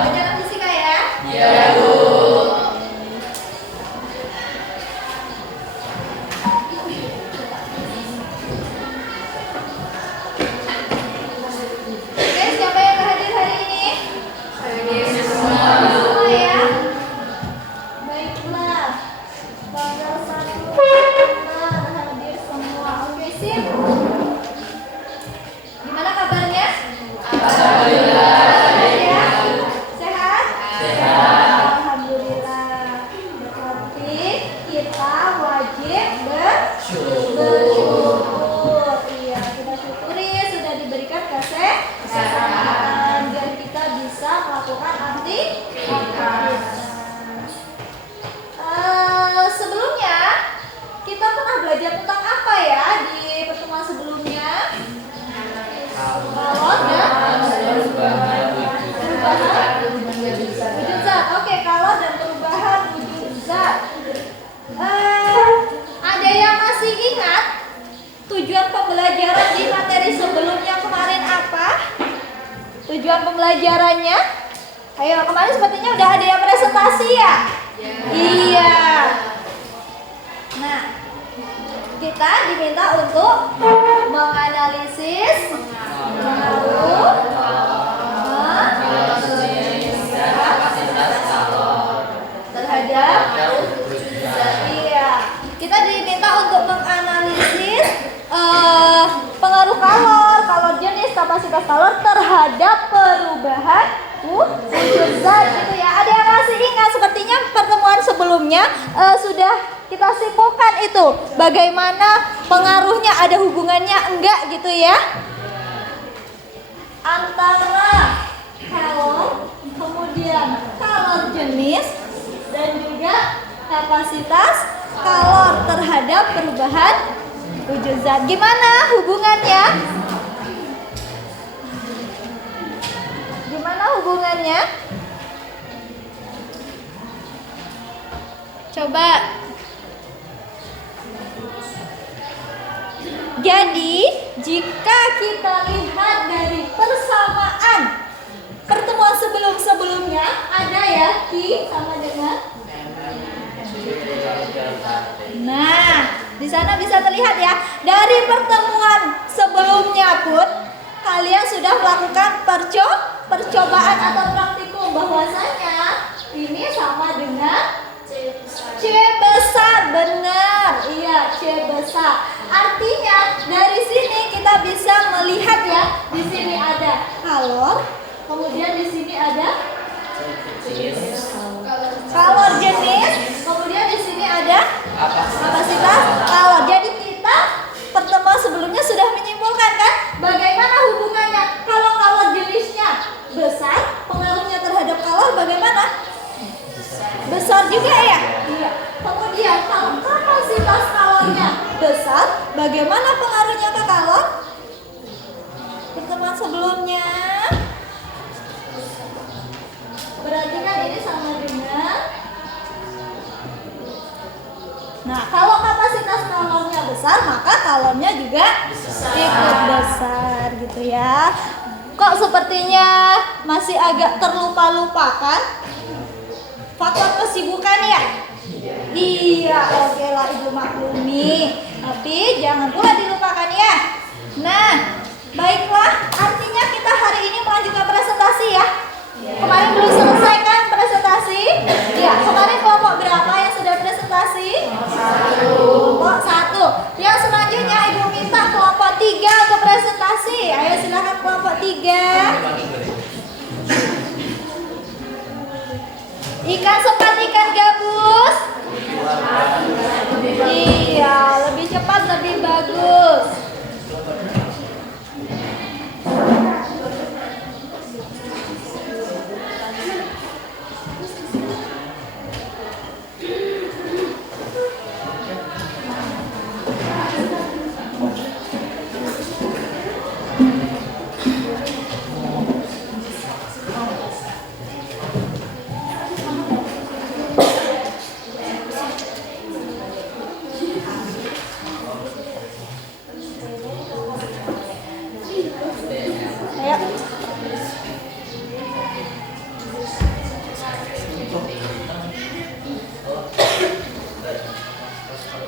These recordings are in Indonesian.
Pelajaran fisika ya? Iya, Bu. Oke, siapa yang hadir hari ini? Hadir semua ya. Baiklah. Tanggal 1 hadir semua. Oke, sip. Gimana kabarnya? Alhamdulillah. Ya? Sehat? Sehat. Alhamdulillah. Berarti kita wajib bersyukur. Iya, kita syukuri sudah diberikan kesehatan biar kita bisa melakukan aktivitas. Sebelumnya kita pernah belajar tentang apa ya di pertemuan sebelumnya? Kalor dan perubahan wujud zat. Oke, kalor dan perubahan wujud zat. Ada yang masih ingat tujuan pembelajaran di materi sebelumnya kemarin apa? Tujuan pembelajarannya? Ayo, kemarin sepertinya udah ada yang presentasi ya? Iya. Nah, kita diminta untuk menganalisis pengaruh terhadap iya. Kita diminta untuk menganalisis pengaruh kalor jenis, kapasitas kalor terhadap perubahan wujud zat gitu ya. Ada yang masih ingat? Sepertinya pertemuan sebelumnya sudah kita simpulkan itu bagaimana pengaruhnya, ada hubungannya enggak gitu ya antara kalor, kemudian kalor jenis dan juga kapasitas kalor terhadap perubahan wujud zat. Gimana hubungannya? Gimana hubungannya? Coba. Jadi, jika kita lihat dari persamaan pertemuan sebelum-sebelumnya, ada ya Q sama dengan. Nah, di sana bisa terlihat ya, dari pertemuan sebelumnya pun kalian sudah melakukan percobaan atau praktikum bahwasanya ini sama dengan C besar, benar. Iya, C besar. Artinya dari sini kita bisa melihat ya, di sini ada kalor, kemudian di sini ada kalor jenis, kemudian di sini ada kapasitas kalor. Jadi kita pertemuan sebelumnya sudah menyimpulkan kan bagaimana hubungannya. Kalau kalor jenisnya besar, pengaruhnya terhadap kalor bagaimana? Besar juga ya? Iya. Kemudian kalau kapasitas kalornya besar, bagaimana pengaruhnya ke kalor? Pertemuan sebelumnya berarti kan ini sama dengan. Nah, kalau kapasitas kalornya besar, maka kalornya juga ikut besar gitu ya. Kok sepertinya masih agak terlupa-lupakan? Faktor kesibukan ya? Iya, oke lah Ibu maklumi. Tapi jangan pula dilupakan ya. Nah, baiklah. Artinya kita hari ini melanjutkan presentasi ya. Kemarin belum selesai kan presentasi? Ya, kemarin kelompok berapa yang sudah presentasi? Kelompok 1. Yang selanjutnya Ibu minta kelompok 3 untuk presentasi. Ayo silakan kelompok 3. Ikan sepat, ikan gabus. Iya, lebih cepat lebih bagus. Ya.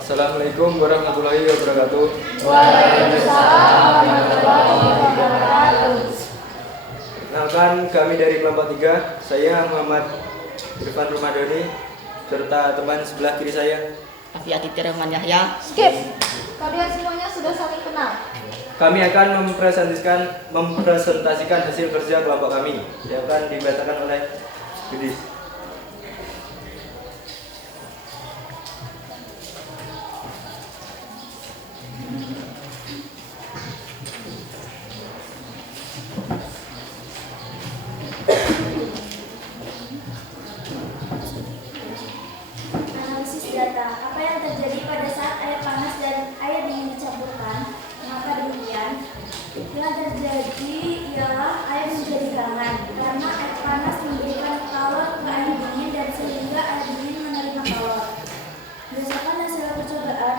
Assalamualaikum warahmatullahi wabarakatuh. Waalaikumsalam warahmatullahi wabarakatuh. Perkenalkan, kami dari kelompok 3. Saya Muhammad Irfan Rumadoni serta teman sebelah kiri saya Afiati Rahman Yahya. Skip. Kalian semuanya sudah saling kenal. Kami akan mempresentasikan hasil kerja kelompok kami yang akan dibacakan oleh Yudis. Analisis data. Apa yang terjadi pada saat air panas dan air dingin dicampurkan? Maka demikian. Yang terjadi ialah air menjadi hangat karena air panas memberikan kalor ke air dingin dan sehingga air dingin menerima kalor. Berdasarkan hasil percobaan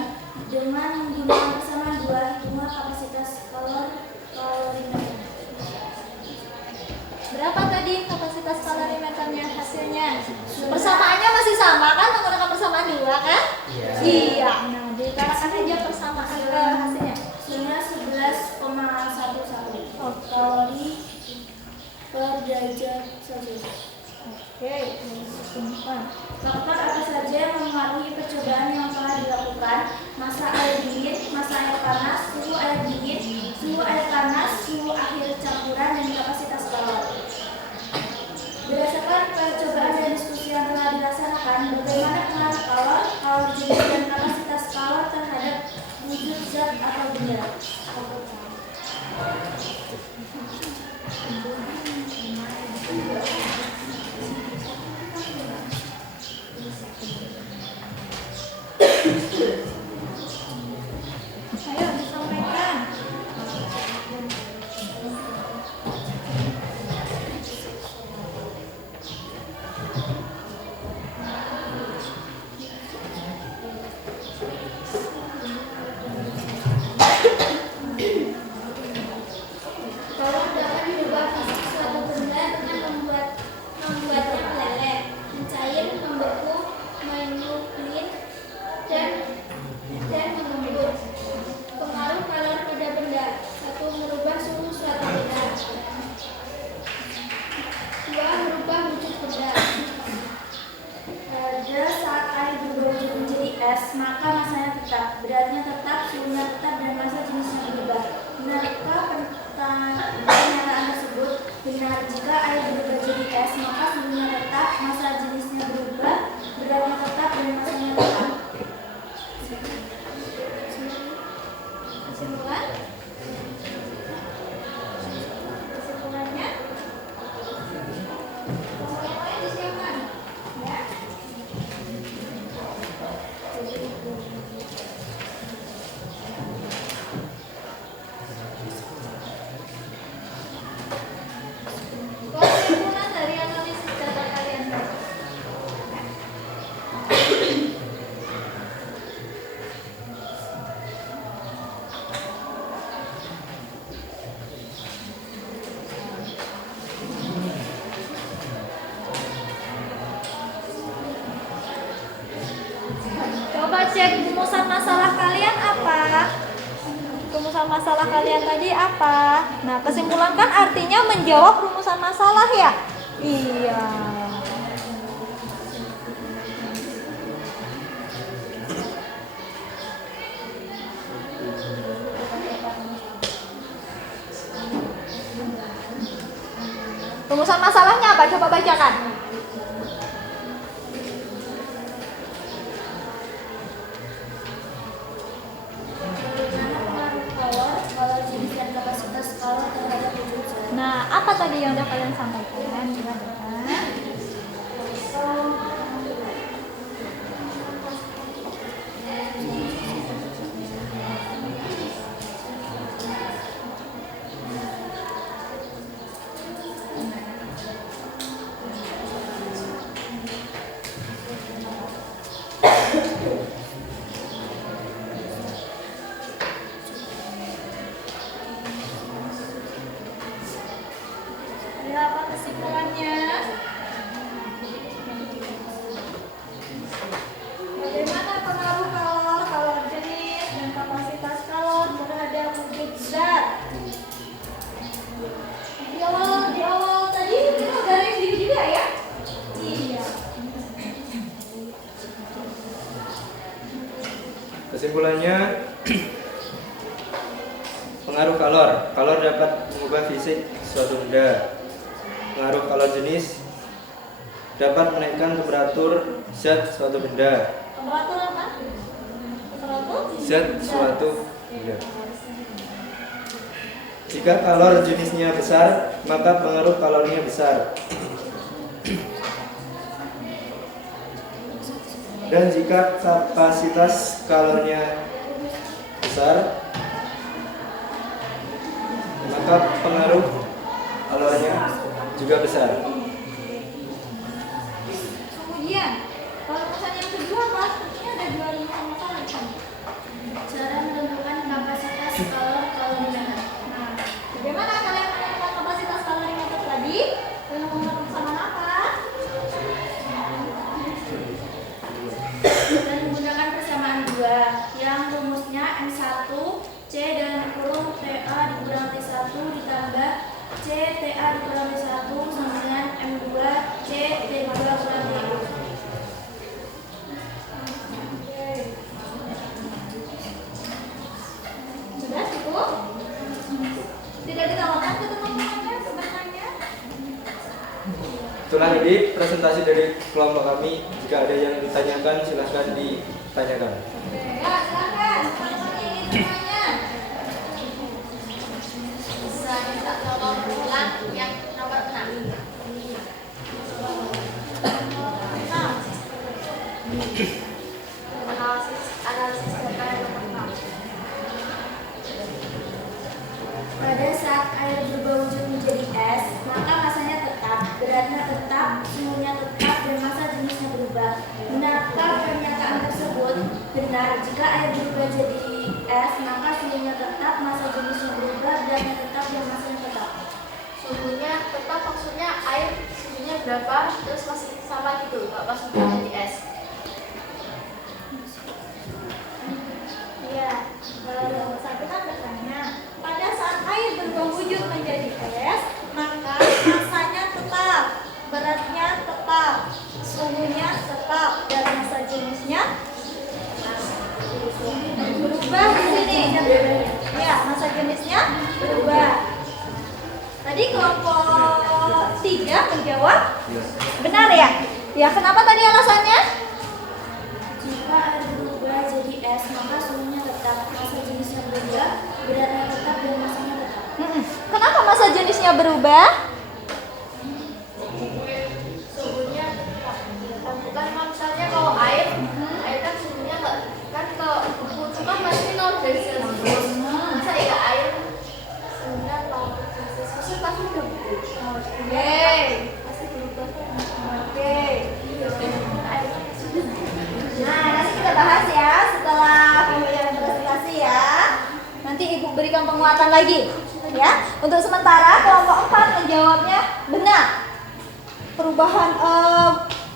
dengan menggunakan persamaan dua hitungan kapasitas kalorimeter. Berapa tadi kapasitas kalorimeternya hasilnya? Persamaannya masih sama kan, menggunakan persamaan 2 kan? Iya. Nah, dikatakan aja persamaan hasilnya. Hasilnya 11,11 kalori per derajat Celcius. Oke, simpan. Faktor apa saja yang mempengaruhi percobaan yang telah dilakukan? Massa air dingin, massa air panas, suhu air dingin, suhu air panas, suhu akhir campuran, dan kapasitas kalor. Berdasarkan percobaan dan diskusi yang telah dilaksanakan, bagaimana pengaruh kalor jenis dan kapasitas kalor terhadap wujud zat atau benda? Ayo disampaikan. Kalor dapat mengubah fisik suatu benda dengan membuatnya meleleh, mencair, membeku, menyuplin, dan mengembut. Pengaruh kalor pada benda. 1. Merubah suhu suatu benda. 2. Merubah wujud benda. Pada saat air berubah wujud menjadi es, maka masanya tetap, beratnya tetap, suhunya tetap, dan massa jenisnya berubah. Benarkah pernyataan tersebut? Benar. Jika air berubah jadi es, maka suhunya tetap, massa jenisnya berubah, beratnya tetap, dan massanya tetap. Kesimpulan? Kesimpulannya? Yang lain disiapkan. Ya. Kesimpulan dari analisis data kalian. Coba cek rumusan masalah kalian apa? Rumusan masalah kalian tadi apa? Nah, kesimpulan kan artinya menjawab rumusan masalah ya? Iya. Rumusan masalahnya apa? Coba bacakan. Bagaimana pengaruh kalor jenis dan kapasitas kalor terhadap wujud zat? Nah, apa tadi yang udah kalian sampaikan? Coba Ada apa kesimpulannya? Bagaimana pengaruh kalor jenis, dan kapasitas kalor terhadap wujud zat? Di awal tadi kita udah review juga ya? Iya. Kesimpulannya, pengaruh kalor. Kalor dapat mengubah fisik suatu benda. Pengaruh kalor jenis dapat menaikkan temperatur zat suatu benda. Temperatur apa? Temperatur Zat suatu benda. Jika kalor jenisnya besar, maka pengaruh kalornya besar. Dan jika kapasitas kalornya besar, maka pengaruh kalornya juga besar. Kemudian, kalau misalnya yang kedua, Mas, ini ada dua sama kali kan? Cara menentukan kapasitas kalori. Nah, bagaimana kalian menentukan kapasitas kalori meter tadi? Dengan menggunakan persamaan apa? Dan menggunakan persamaan 2 yang rumusnya M1 C dalam kurung TA dikurang T1 ditambah C TA dikurang T1 sama dengan M2 C T2 kurang T2. Sudah cukup? Tidak ditawarkan ke teman-temannya sebenarnya? Itulah tadi presentasi dari kelompok kami. Jika ada yang ditanyakan, silahkan ditanyakan. Oke, ya silakan. Teman-teman yang ingin bertanya. Bisa minta tolong ulang yang nomor 6. Nah, Analisis data yang nomor 6. Pada saat air berubah wujud menjadi es, maka masanya tetap, beratnya tetap, suhunya tetap, dan massa jenisnya berubah. Benarkah pernyataan tersebut? Benar, jika air berubah jadi es, maka suhunya tetap, massa jenisnya berubah, beratnya tetap, dan massanya tetap. Suhunya tetap maksudnya air suhunya berapa terus masih sama gitu, nggak pas udah jadi es. iya. Kalau nomor satu kan bertanya, pada saat air berubah wujud menjadi es, maka masanya tetap, beratnya tetap, suhunya tetap, dan massa jenisnya berubah di sini. Ya, massa jenisnya berubah. Tadi kelompok 3 menjawab benar ya? Ya, kenapa tadi alasannya? Jika air berubah jadi es, maka suhunya tetap, massa jenisnya berubah, beratnya tetap, dan massanya tetap. Kenapa massa jenisnya berubah? Suhunya tetap. Bukan misalnya kalau air kan suhunya nggak, kan kalau buku kan pasti 0 derajat Celcius. Masa ya air suhunya 0 derajat Celcius pasti udah berubah. Oke. Pasti berubah. Oke. Nah, nanti kita bahas ya setelah pemberian presentasi ya. Nanti Ibu berikan penguatan lagi ya. Untuk sementara kelompok 4 menjawabnya benar. Perubahan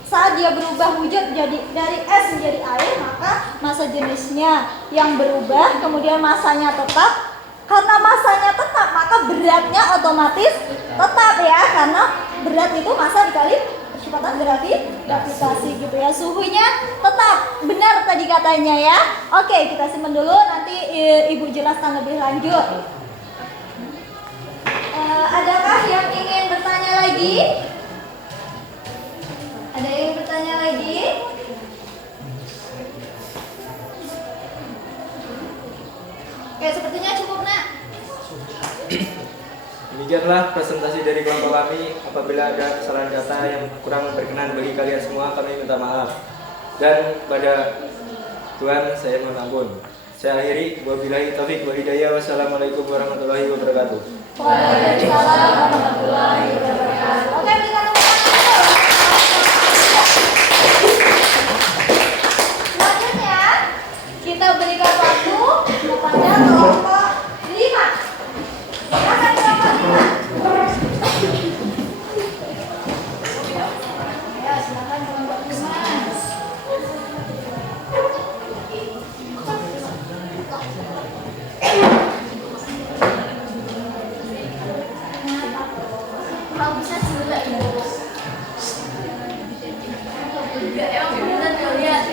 saat dia berubah wujud jadi dari es menjadi air, maka massa jenisnya yang berubah, kemudian massanya tetap. Karena massanya tetap, maka beratnya otomatis tetap ya, karena berat itu massa dikali kecepatan gravitasi gitu ya. Suhunya tetap, benar tadi katanya ya. Oke, kita simpan dulu, nanti Ibu jelaskan lebih lanjut. Adakah yang ingin bertanya lagi? Ada yang bertanya lagi? Oke, sepertinya cukup, Nak. Demikianlah presentasi dari kelompok kami. Apabila ada kesalahan kata yang kurang berkenan bagi kalian semua, kami minta maaf. Dan pada Tuhan saya mohon ampun. Saya akhiri, wabillahi taufiq wal hidayah. Wassalamualaikum warahmatullahi wabarakatuh. Waalaikumsalam warahmatullahi wabarakatuh. Oke, berikan tepuk tangan dulu. Selanjutnya, kita berikan waktu kepada kelompok 5. Silakan kelompok 5. kalau bisa jelek gitu. Enggak, emang beneran lihat.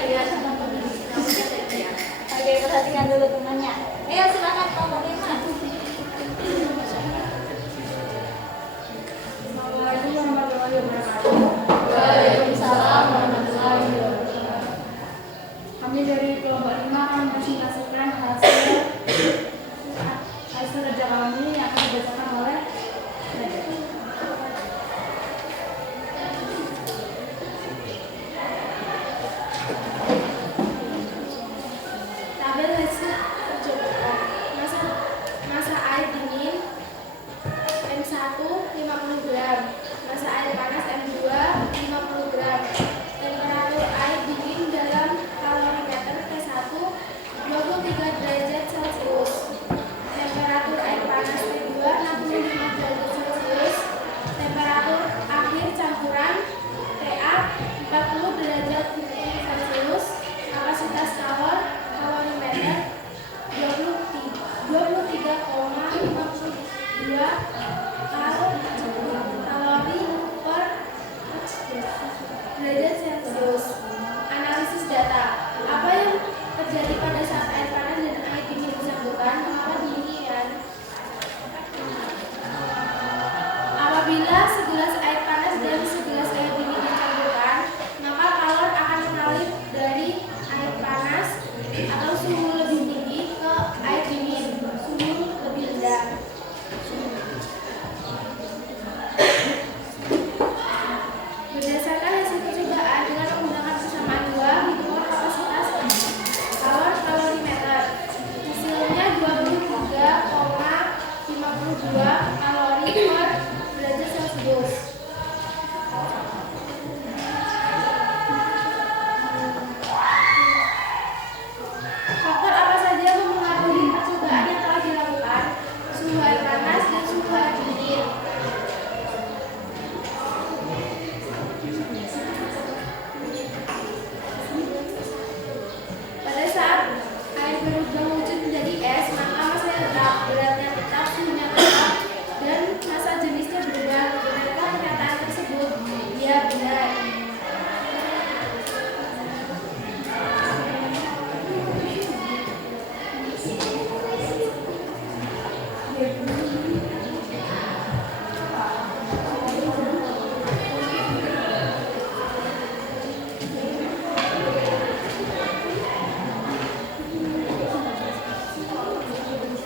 Oke, perhatikan dulu temannya. Ayo silakan nomor 5. Assalamualaikum warahmatullahi wabarakatuh. Waalaikumsalam warahmatullahi wabarakatuh. Kami dari kelompok 5 akan mempresentasikan hasil kerja kami yang akan dibacakan oleh tabel hasil kerja kita. Masa air dingin M1 50 gram, masa air panas M2 50 gram. Temperatur air dingin dalam kalorimeter T1 23 derajat Celcius. Temperatur air panas T2 65 derajat Celcius. Temperatur akhir campuran TA 40 derajat Celcius. Kapasitas kalorimeter 23,52 kalori per derajat Celcius. Analisis data. Apa yang terjadi pada saat air panas dan air dingin bersangkutan? Mengapa demikian? Apabila segelas air panas dan segelas air dingin dicampurkan, maka kalor akan mengalir dari air panas atau suhu lebih tinggi ke air dingin, suhu lebih rendah. Berdasarkan hasil percobaan dengan menggunakan persamaan 2 hitungan kapasitas kalorimeter, hasilnya 23,52 kalori per derajat Celcius. Faktor apa saja yang mempengaruhi percobaan yang telah dilakukan? Suhu air panas dan suhu air dingin. Pada saat air berubah wujud menjadi es, maka masanya tetap, beratnya tetap, suhunya tetap, dan massa jenisnya berubah. Benarkah pernyataan tersebut? Ya, benar.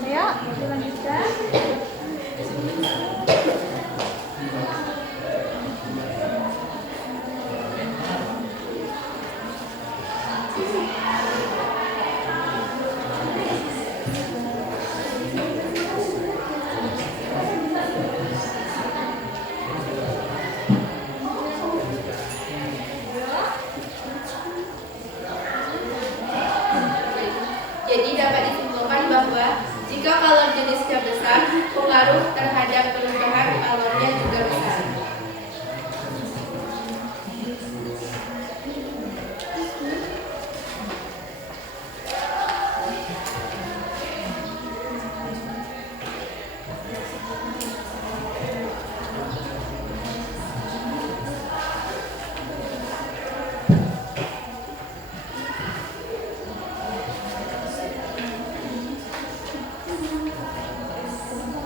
Ayo. Dilanjutkan. Jadi dapat disimpulkan bahwa jika kalor jenisnya besar, pengaruh terhadap perubahan kalornya juga besar.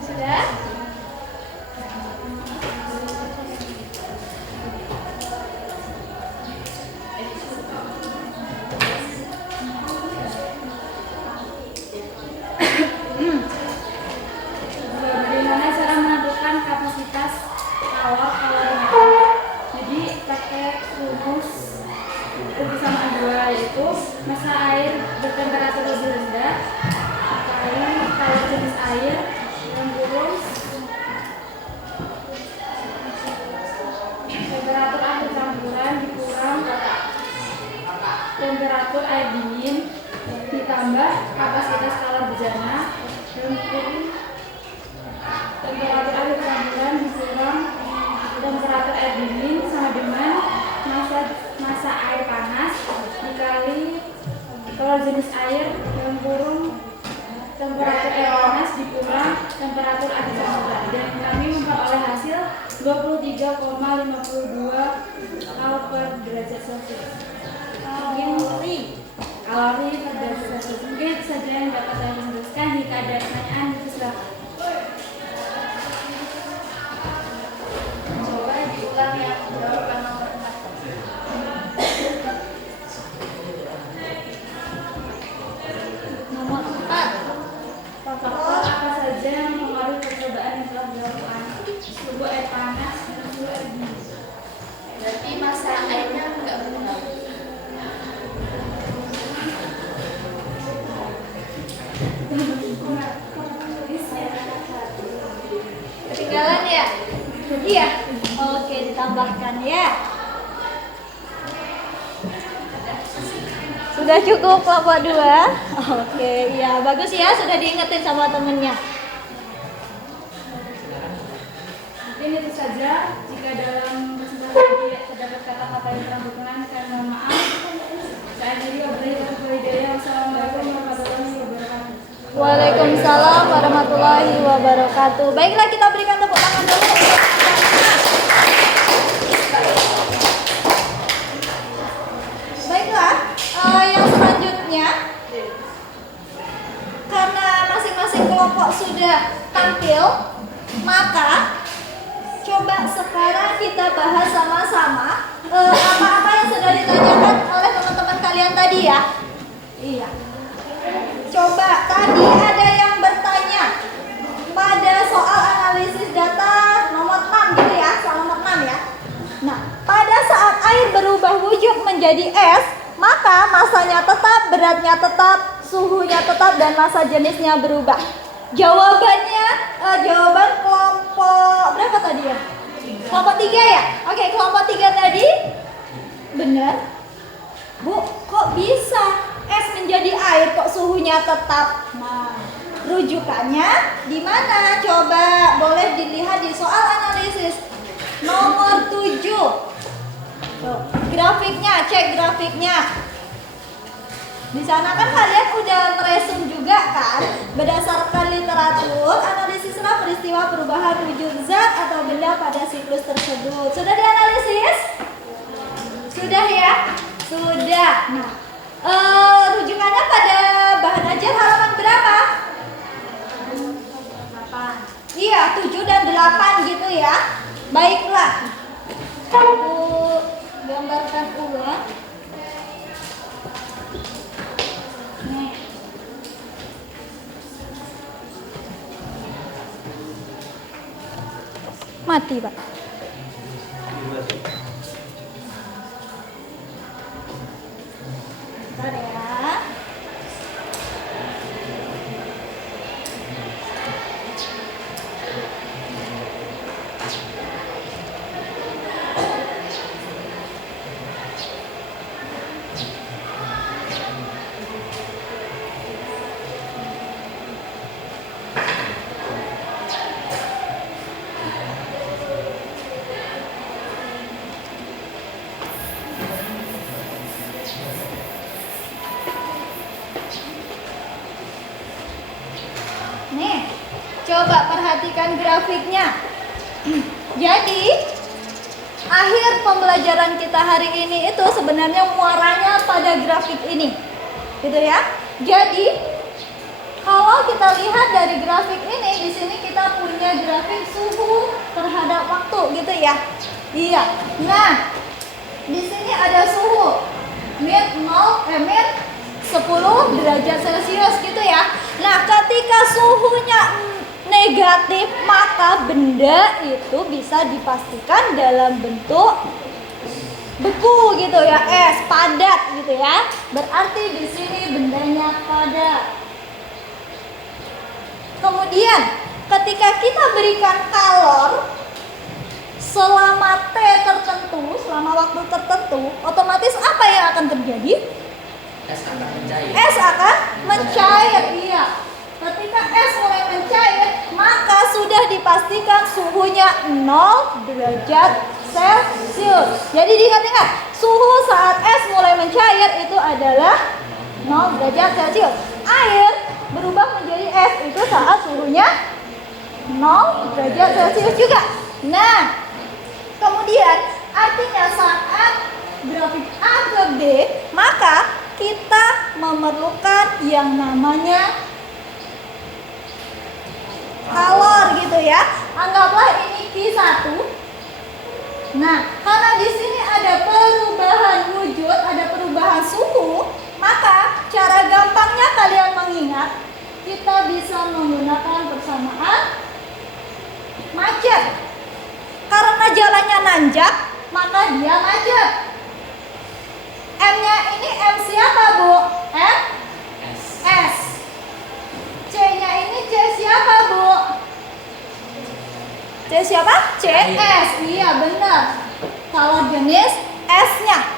Sudah? Bagaimana cara menentukan kapasitas kalorimeter? Jadi pakai rumus sama 2, yaitu massa air bertemperatur lebih rendah kali kalori jenis air yang kurung temperatur air campuran dikurang temperatur air dingin ditambah kapasitas kalor bejana yang kurung temperatur air campuran dikurang temperatur air dingin sama dengan massa air panas dikali kalor jenis air yang kurung temperatur air panas dikurang temperatur air campuran, dan kami memperoleh hasil 23,52 kal per derajat Celcius. Kalori per derajat Celcius. Mungkin itu saja yang dapat saya jelaskan. Jika ada pertanyaan, silakan. Coba diulang yang jawaban nomor 4. Nomor 4. Faktor apa saja yang mempengaruhi percobaan yang telah dilakukan? Suhu air panas dan suhu air dingin. Berarti masa airnya nggak benar. Ketinggalan ya? Iya. Oke, ditambahkan ya. Sudah cukup kelompok 2? Oke, ya bagus ya, sudah diingetin sama temennya. Mungkin itu saja. Jika dalam kesempatan ini terdapat kata-kata yang kurang berkenan, kami mohon maaf. Saya akhiri wabillahi hidayah. Wassalamualaikum warahmatullahi wabarakatuh. Waalaikumsalam warahmatullahi wabarakatuh. Baiklah, kita berikan tepuk tangan dulu. Baiklah, yang selanjutnya, karena masing-masing kelompok sudah tampil, maka coba sekarang kita bahas sama-sama apa-apa yang sudah ditanyakan oleh teman-teman kalian tadi ya. Iya. Coba tadi ada yang bertanya pada soal analisis data nomor 6 gitu ya, soal nomor 6 ya. Nah, pada saat air berubah wujud menjadi es, maka masanya tetap, beratnya tetap, suhunya tetap, dan massa jenisnya berubah. Jawabannya, jawaban kelompok berapa tadi ya? Kelompok 3 ya? Oke, kelompok 3 tadi benar. Bu, kok bisa es menjadi air kok suhunya tetap? Nah, rujukannya di mana? Coba boleh dilihat di soal analisis nomor 7. Tuh, grafiknya, cek grafiknya. Di sana kan kalian udah meresum juga kan, berdasarkan literatur analisislah peristiwa perubahan wujud zat atau benda pada siklus tersebut. Sudah dianalisis? Sudah ya? Sudah. Nah, rujukannya pada bahan ajar halaman berapa? 8. Iya, 7 dan 8 gitu ya. Baiklah. Aku gambarkan ulang. Nih. Mati, Pak. Bentar ya. Nih, coba perhatikan grafiknya. Jadi, akhir pembelajaran kita hari ini itu sebenarnya muaranya pada grafik ini. Gitu ya. Jadi, kalau kita lihat dari grafik ini, di sini kita punya grafik suhu terhadap waktu gitu ya. Iya. Nah, di sini ada suhu min 10 derajat Celcius gitu ya. Nah, ketika suhunya negatif, maka benda itu bisa dipastikan dalam bentuk beku gitu ya, es padat gitu ya. Berarti di sini bendanya padat. Kemudian, ketika kita berikan kalor selama T tertentu, selama waktu tertentu, otomatis apa yang akan terjadi? Es akan mencair. Es akan mencair, iya. Ketika es mulai mencair, maka sudah dipastikan suhunya 0 derajat Celcius. Jadi diingat-ingat, suhu saat es mulai mencair itu adalah 0 derajat Celcius. Air berubah menjadi es itu saat suhunya 0 derajat Celcius juga. Nah, Kemudian artinya saat grafik A ke B, maka kita memerlukan yang namanya kalor gitu ya. Anggaplah ini Q1. Nah, karena di sini ada perubahan wujud, ada perubahan suhu, maka cara gampangnya kalian mengingat, kita bisa menggunakan persamaan macet. Karena jalannya nanjak, maka dia macet. M-nya ini M siapa, Bu? M? S. C-nya ini C siapa, Bu? C siapa? CS. Iya, benar. Kalau jenis S-nya.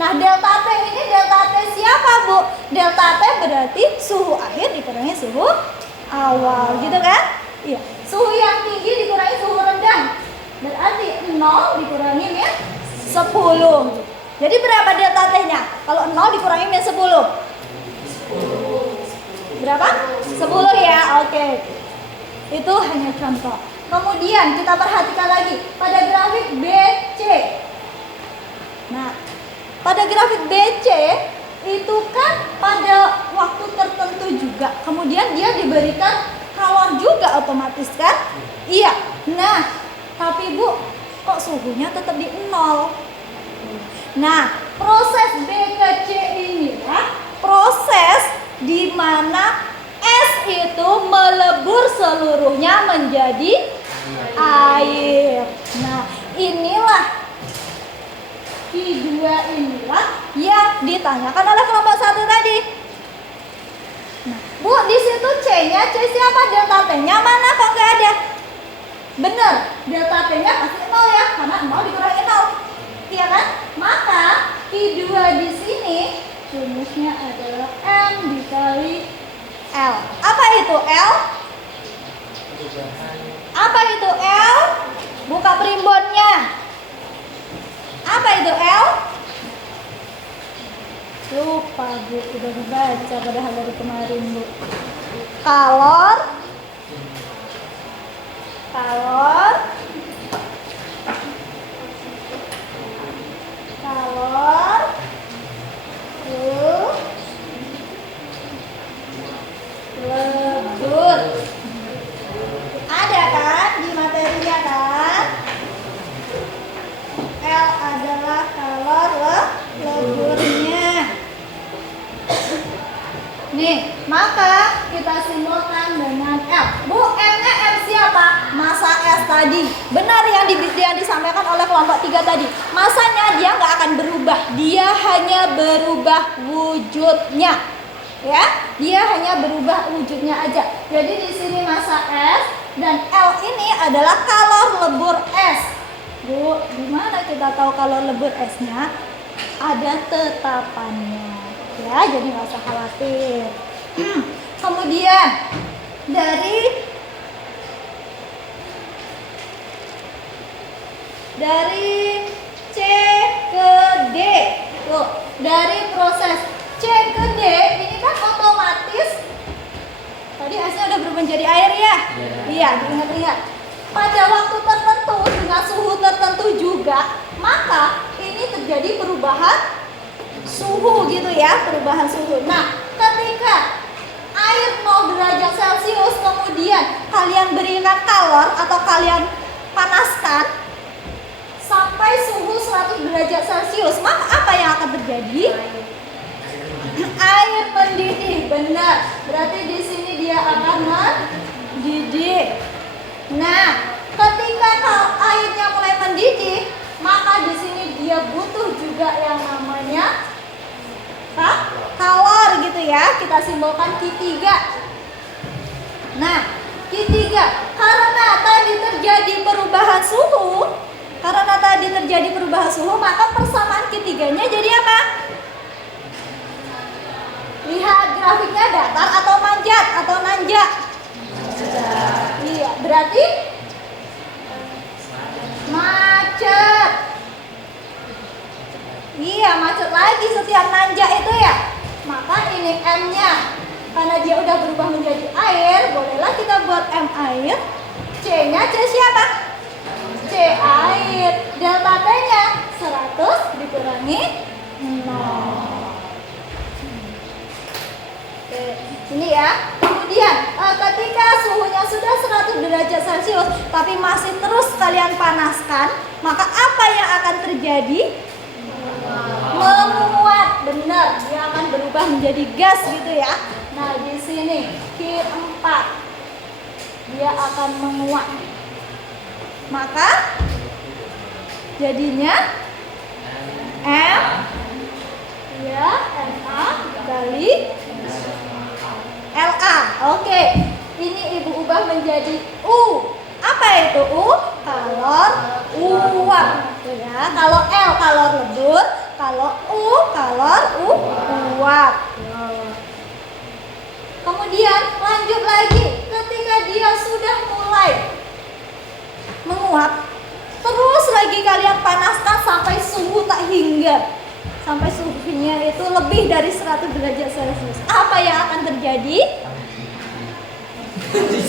Nah, delta T ini delta T siapa, Bu? Delta T berarti suhu akhir dikurangi suhu awal, gitu kan? Iya. Suhu yang tinggi dikurangi suhu rendah. Berarti 0 dikurangi min 10. Jadi berapa delta T-nya? Kalau 0 dikurangi min 10. Berapa? 10 ya, oke. Itu hanya contoh. Kemudian kita perhatikan lagi pada grafik BC. Nah, pada grafik BC itu kan pada waktu tertentu juga. Kemudian dia diberikan kalor juga otomatis kan? Iya. Nah, tapi Bu, kok suhunya tetap di 0? Nah, proses B ke C inilah proses di mana S itu melebur seluruhnya menjadi air. Nah, inilah Q2 inilah yang ditanyakan oleh kelompok 1 tadi. Nah, Bu, di situ C-nya, C siapa? Delta T-nya mana kok nggak ada? Bener, delta T-nya pasti 0 ya, karena 0 dikurangi 0. Iya kan? Maka Q2 di sini rumusnya adalah M dikali L. Apa itu L? Apa itu L? Buka primbonnya. Apa itu L? Lupa Bu, udah dibaca padahal dari kemarin Bu. Kalor lebur. Ada kan di materinya kan? L adalah kalor leburnya. Nih, maka kita simbolkan dengan L. Bu, M-nya M siapa? Massa S tadi. Benar yang disampaikan oleh kelompok 3 tadi. Masanya dia nggak akan berubah. Dia hanya berubah wujudnya. Ya, dia hanya berubah wujudnya aja. Jadi di sini massa S dan L ini adalah kalor lebur S. Bu, gimana kita tahu kalor lebur S-nya? Ada tetapannya. Ya, jadi nggak usah khawatir. Kemudian dari C ke D. Tuh, dari proses C ke D ini kan otomatis tadi S-nya udah berubah menjadi air ya? Iya, diingat-ingat. Pada waktu tertentu dengan suhu tertentu juga, maka ini terjadi perubahan suhu gitu ya, perubahan suhu. Nah, ketika air 0 derajat Celcius kemudian kalian berikan kalor atau kalian panaskan sampai suhu 100 derajat Celcius, maka apa yang akan terjadi? Air mendidih, benar. Berarti di sini dia akan mendidih. Nah, ketika airnya mulai mendidih, maka di sini dia butuh juga yang namanya kalor gitu ya. Kita simbolkan Q3. Nah, Q3 karena tadi terjadi perubahan suhu, maka persamaan Q3-nya jadi apa? Lihat grafiknya, datar atau manjat atau nanjak? Iya, berarti macet. Iya, macet lagi setiap nanjak itu ya. Maka ini M-nya, karena dia udah berubah menjadi air, bolehlah kita buat M air. C-nya C siapa? C air. Delta T-nya 100 dikurangi 0. Oke, ini ya. Kemudian ketika suhunya sudah 100 derajat Celcius tapi masih terus kalian panaskan, maka apa yang akan terjadi? Menguap. Benar, dia akan berubah menjadi gas gitu ya. Nah, di sini Q4 dia akan menguap. Maka jadinya M ya, Na kali La. Oke, ini ibu ubah menjadi U. Apa itu U? Kalor uap. Ya, kalau L kalor lebur, kalau U kalor uap. Kemudian lanjut lagi, ketika dia sudah mulai menguap, terus lagi kalian panaskan sampai suhu tak hingga. Sampai suhunya itu lebih dari 100 derajat Celcius. Apa yang akan terjadi?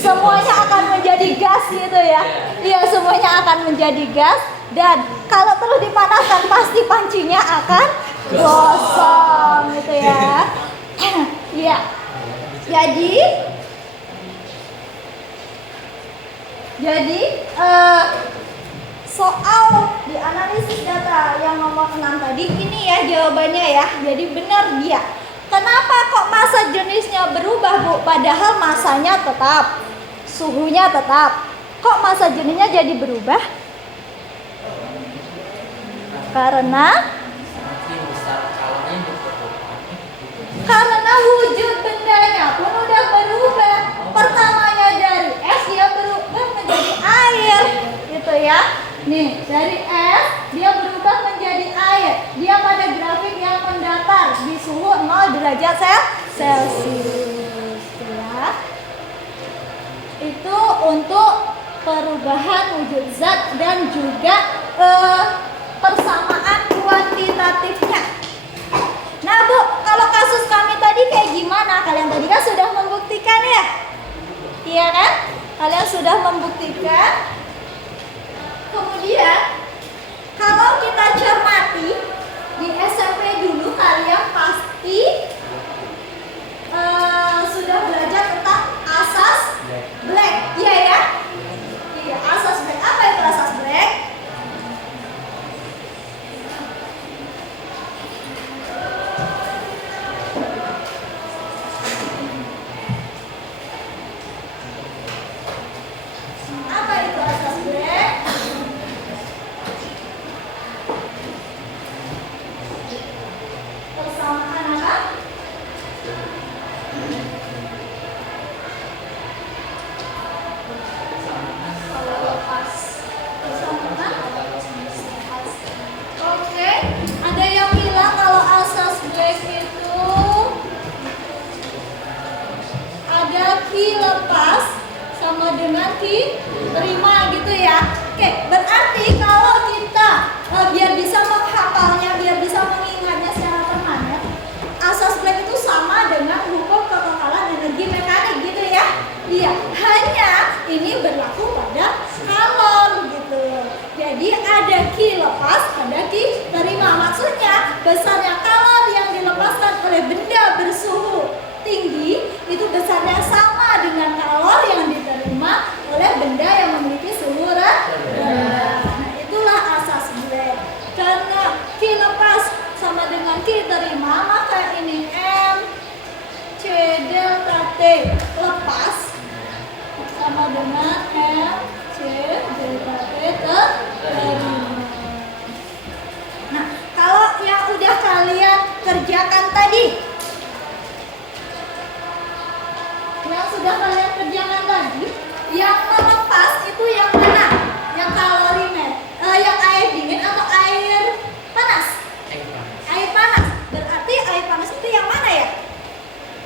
Semuanya akan menjadi gas gitu ya. Iya, semuanya akan menjadi gas. Dan kalau terus dipanaskan pasti pancinya akan gosong gitu ya. Iya. Jadi soal di analisis data yang nomor 6 tadi ini ya jawabannya ya. Jadi benar dia. Kenapa kok massa jenisnya berubah, Bu? Padahal massanya tetap, suhunya tetap. Kok massa jenisnya jadi berubah? Karena Semakin besar kalornya yang diperlukan. karena wujud bendanya pun udah berubah. Pertamanya dari es dia berubah menjadi air, gitu ya. Nih, dari es dia berubah menjadi air. Dia pada grafik yang mendatar di suhu 0 derajat Celcius, ya. Itu untuk perubahan wujud zat dan juga persamaan kuantitatifnya. Nah, Bu, kalau kasus kami tadi kayak gimana? Kalian tadi kan sudah membuktikan ya? Iya kan? Kalian sudah membuktikan. Kemudian kalau kita cermati di SMP dulu kalian pasti sudah belajar tentang asas Black, iya ya? Iya, asas Black. Apa itu asas Black? Apa itu asas Black? Persamaan apa? Oke, ada yang bilang kalau asas Black itu ada Ki lepas sama dengan Ki terima gitu ya. Oke, berarti kalau kita biar bisa menghafalnya, biar bisa mengingatnya secara permanen, asas Black itu sama dengan hukum kekekalan energi mekanik gitu ya. Iya, hanya ini berlaku pada kalor gitu. Jadi ada Ki lepas, ada Ki terima. Maksudnya besarnya kalor yang dilepaskan oleh benda bersuhu tinggi itu besarnya sama dengan kalor yang diterima oleh benda yang memiliki suhu rendah. Nah, itulah asas Black. Karena Ki lepas sama dengan Ki terima, maka ini M C delta T lepas sama dengan M C delta T terima. Nah, kalau yang udah kalian kerjakan tadi, yang sudah kalian kerjakan tadi, yang melepas itu yang mana? Yang kalorimet, yang air dingin atau air panas? Air panas. Berarti air panas itu yang mana ya?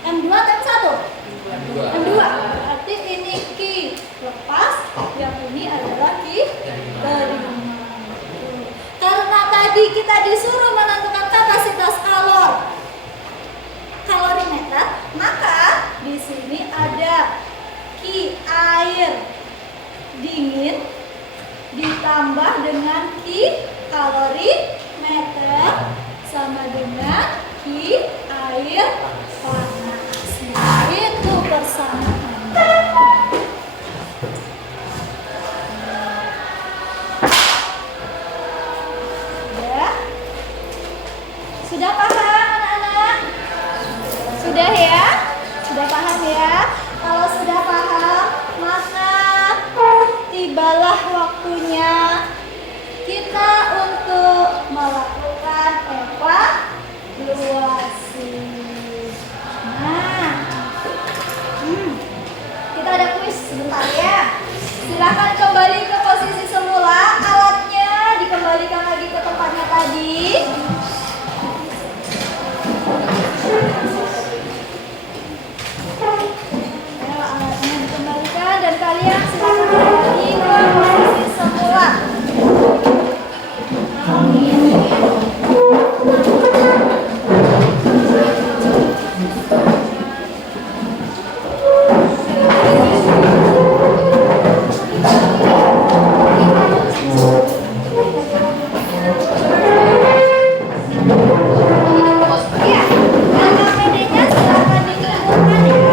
M2 atau M1? M2. Berarti ini Ki lepas, yang ini adalah Ki terima. Karena tadi kita disuruh menentukan kapasitas kalorimeter, maka di sini ada Ki air dingin ditambah dengan Q kalorimeter sama dengan Q air panas. Nah, itu persamaannya. Ya. Sudah paham anak-anak? Sudah ya? Sudah paham ya? Kalau sudah paham, maka tibalah waktunya kita untuk melakukan evaluasi. Nah, kita ada kuis sebentar ya. Silakan kembali ke posisi semula, alatnya dikembalikan lagi ke tempatnya tadi. Alatnya dikembalikan dan kalian silakan kembali ke posisi semula. Ya, angka PD-nya silakan dikumpulkan ya.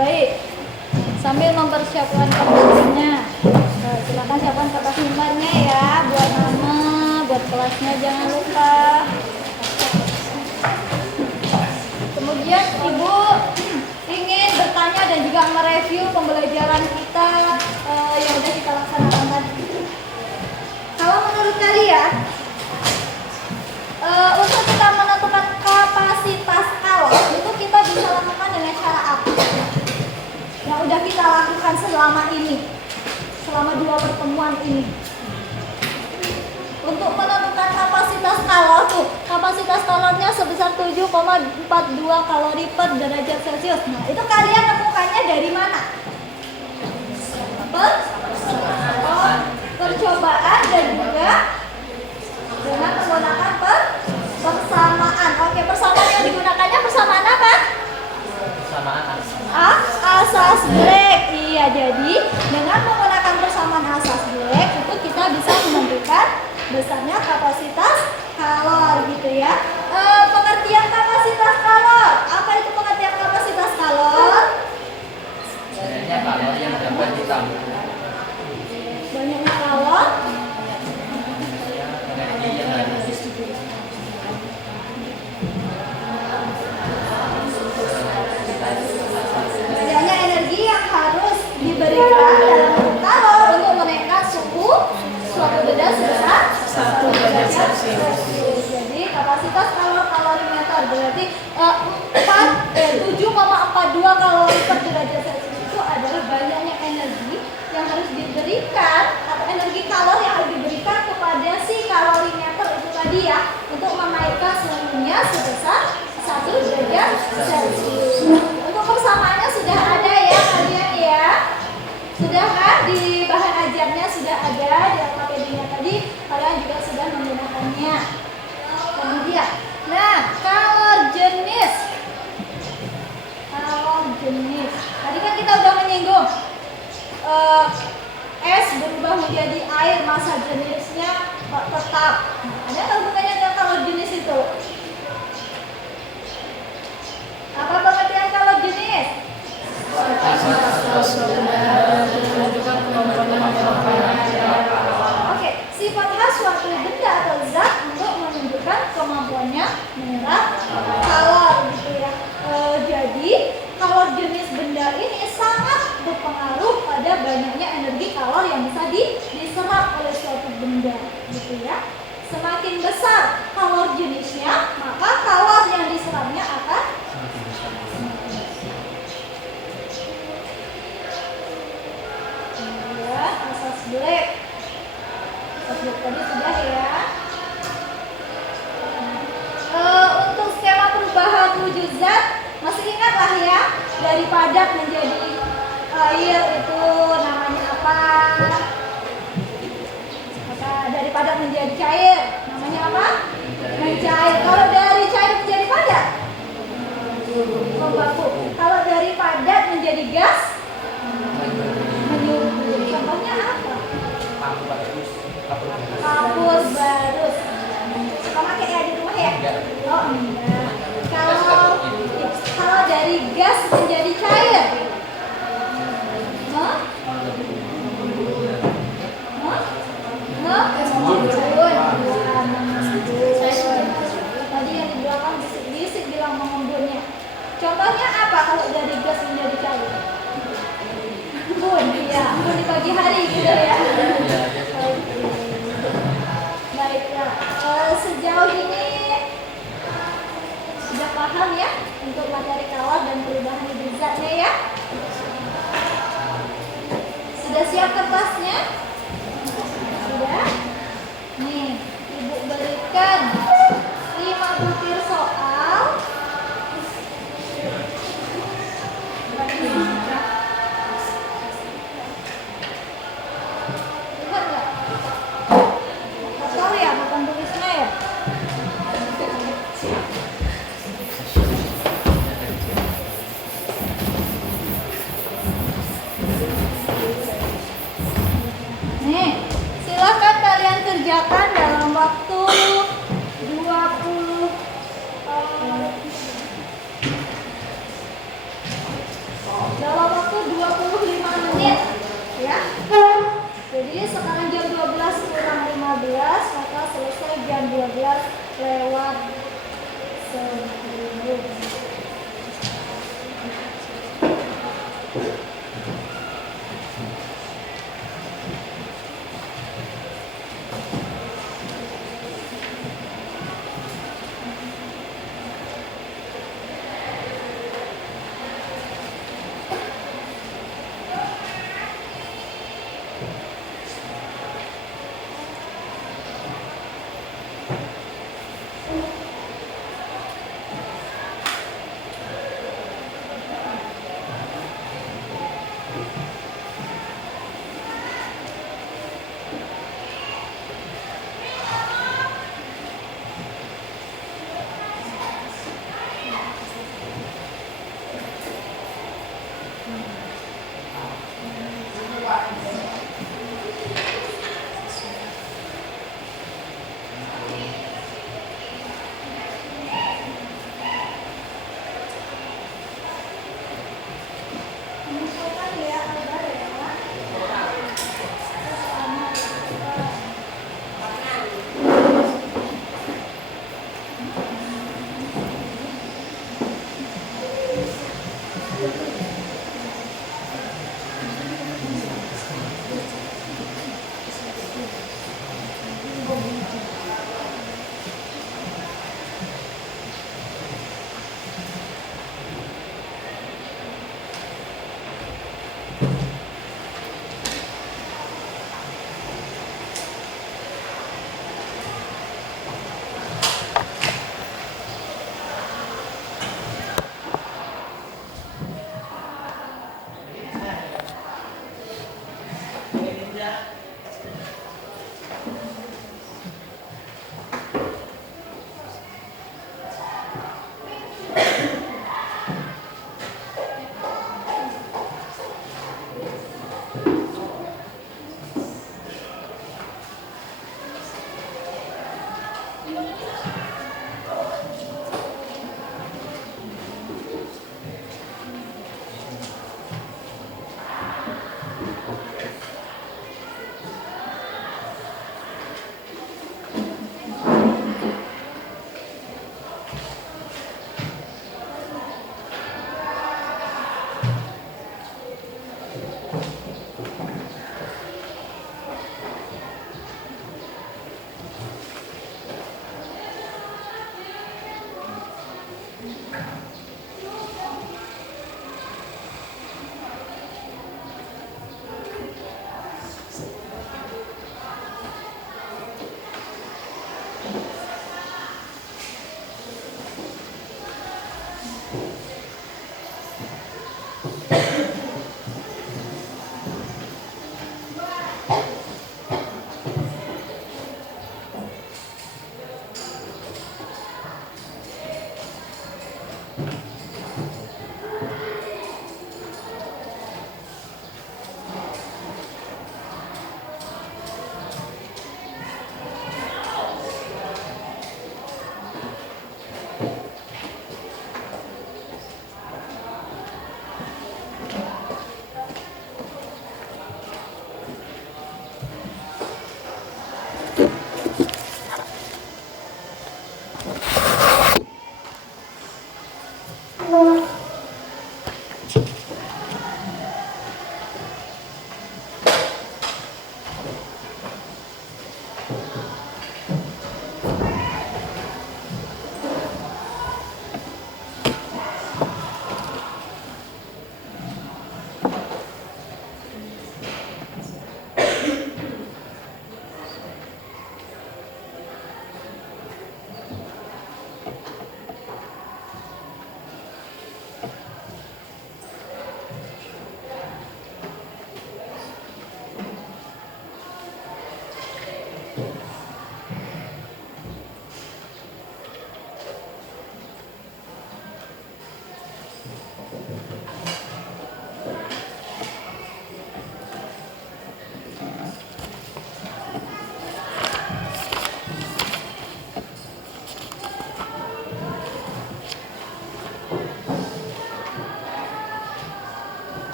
Baik, sambil mempersiapkan kertasnya, silakan siapkan kertas mimbarnya ya, buat nama, buat kelasnya jangan lupa. Kemudian Ibu ingin bertanya dan juga mereview pembelajaran kita yang sudah kita laksanakan tadi. Kalau menurut kalian, untuk kita menentukan kapasitas kalor itu kita bisa lakukan dengan cara apa? Yang udah kita lakukan selama ini, selama 2 pertemuan ini. Untuk menentukan kapasitas kalor tuh, kapasitas kalornya sebesar 7,42 kalori per derajat Celcius. Nah, itu kalian nemukannya dari mana? Percobaan dan juga dengan menggunakan persamaan. Oke, persamaan yang digunakannya persamaan apa? Persamaan Asas Black. Iya, jadi dengan menggunakan persamaan asas Black itu kita bisa menentukan besarnya kapasitas kalor gitu ya. Pengertian kapasitas kalor. Apa itu pengertian kapasitas kalor? sebenarnya kalori yang dapat ditampung Banyaknya kalor energi yang harus Adanya energi yang harus diberikan dalam bentuk kalor untuk menaikkan suhu suatu beda sebesar 1 derajat Celcius. Jadi kapasitas kalor kalorimeter berarti 7,42 kalori per derajat Celcius itu adalah banyaknya energi yang harus diberikan atau energi kalor yang harus diberikan kepada si kalorimeter itu tadi ya untuk menaikkan suhunya sebesar 1 derajat Celcius. Untuk persamaannya sudah ada ya kalian ya. Sudah kan di bahan ajarnya sudah ada di AKPD-nya tadi kalian juga sudah menggunakannya. Kemudian, nah kalor jenis. Tadi kan kita udah menyinggung es berubah menjadi air, massa jenisnya tetap. Ada nggak hubungannya dengan kalor jenis itu? Apa pengertian kalor jenis? kapasitas suatu benda menunjukkan kemampuan yang kalor yang bisa diserap oleh suatu benda gitu ya. Semakin besar kalor jenisnya, maka kalor yang diserapnya akan ya, asas black. Asas black tadi sudah ya. Untuk skema perubahan wujud zat masih ingat lah ya, dari padat menjadi air itu namanya apa? Dari padat menjadi cair namanya apa? Mencair. Kalau dari cair menjadi padat membaku. Kalau dari padat menjadi gas menyusut. Contohnya apa? Kapur barus. Suka pakai ya di rumah ya? Oh enggak. Kalau dari gas menjadi cair, tadi yang di belakang bisik-bisik bilang mengembunnya. Contohnya apa kalau dari gas menjadi cair? Embun, ya, embun di pagi hari gitu ya. Baiklah, sejauh ini sudah paham ya untuk materi kalor dan perubahan wujud zatnya ya? Sudah siap kertasnya? Sudah? Nih, Ibu berikan 5 butir soal. Lihat nggak? Kotor ya, bukan tulisnya ya? Nih, silakan kalian kerjakan dalam waktu 20 dalam waktu 25 menit ya. Jadi sekarang jam 12 kurang 15, maka selesai jam 12 lewat 10.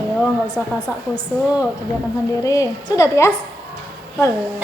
Ayo, nggak usah kasak kusuk, kerjakan sendiri. Sudah, Tias? Belum.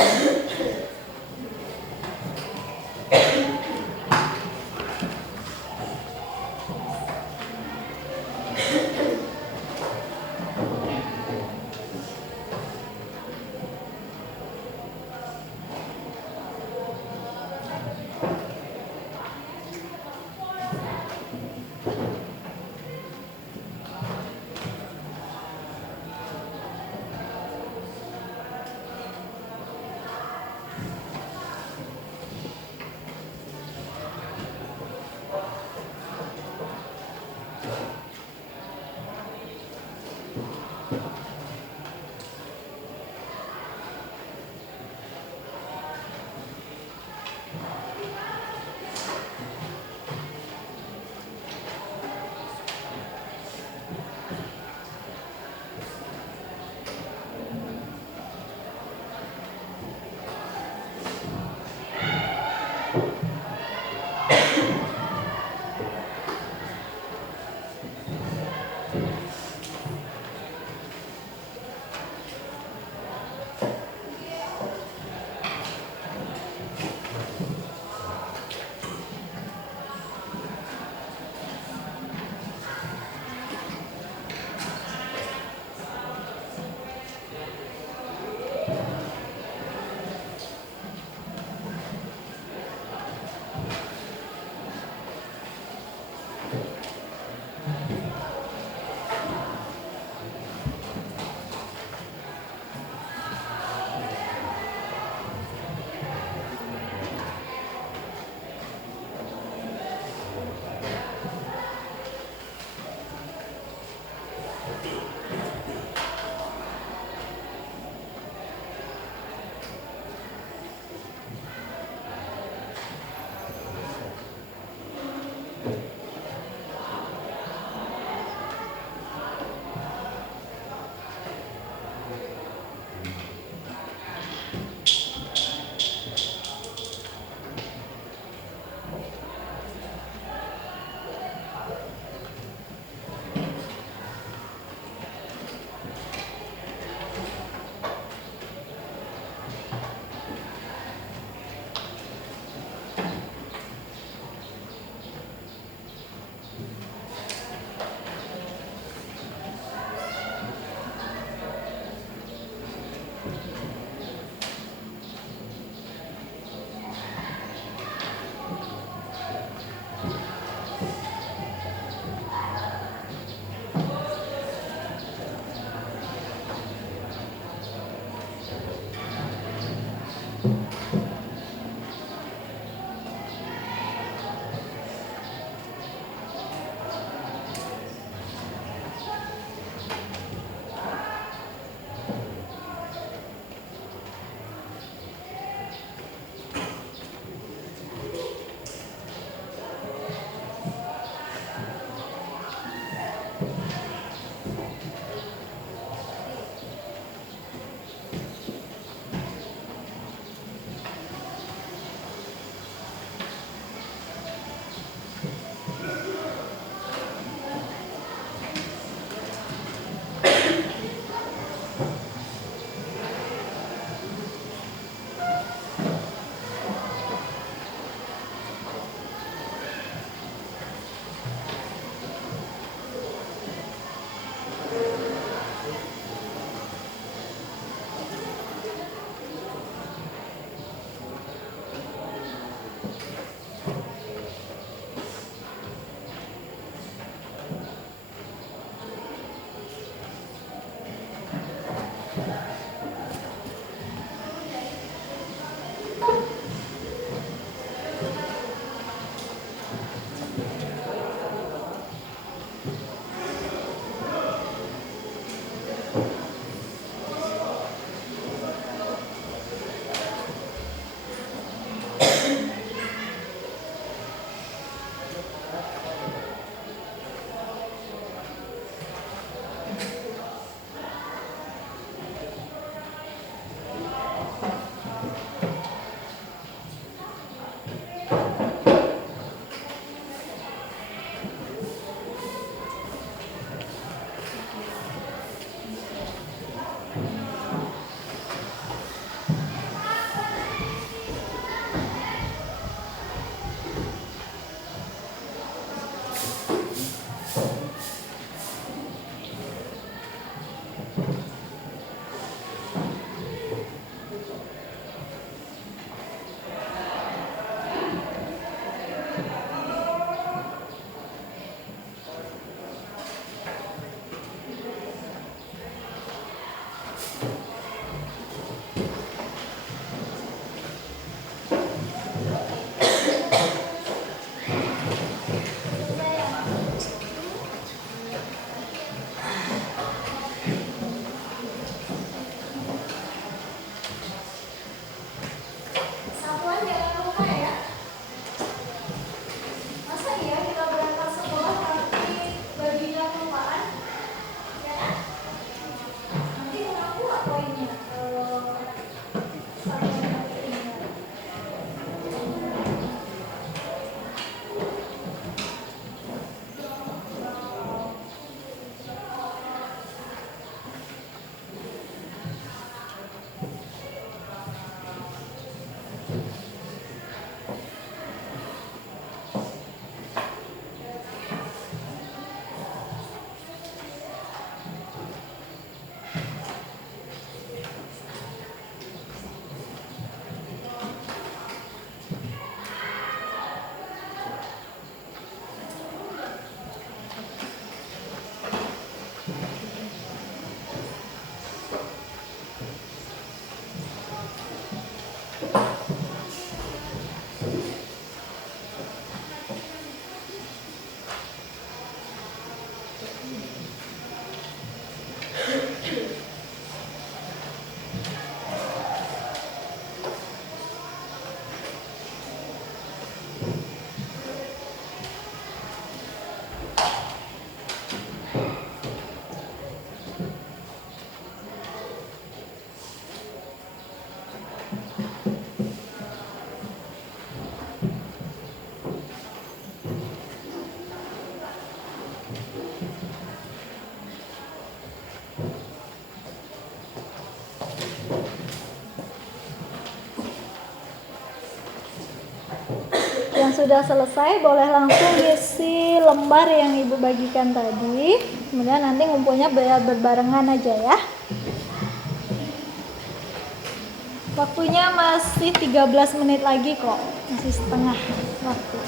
Satuan jangan lupa ya. Masa iya kita berangkat sekolah tapi bajunya kelupaan? Ya kan? Nanti aku poinnya satuan nanti ingat. Yang sudah selesai boleh langsung isi lembar yang ibu bagikan tadi. Kemudian nanti ngumpulnya berbarengan aja ya. Waktunya masih 13 menit lagi kok. Masih setengah waktu.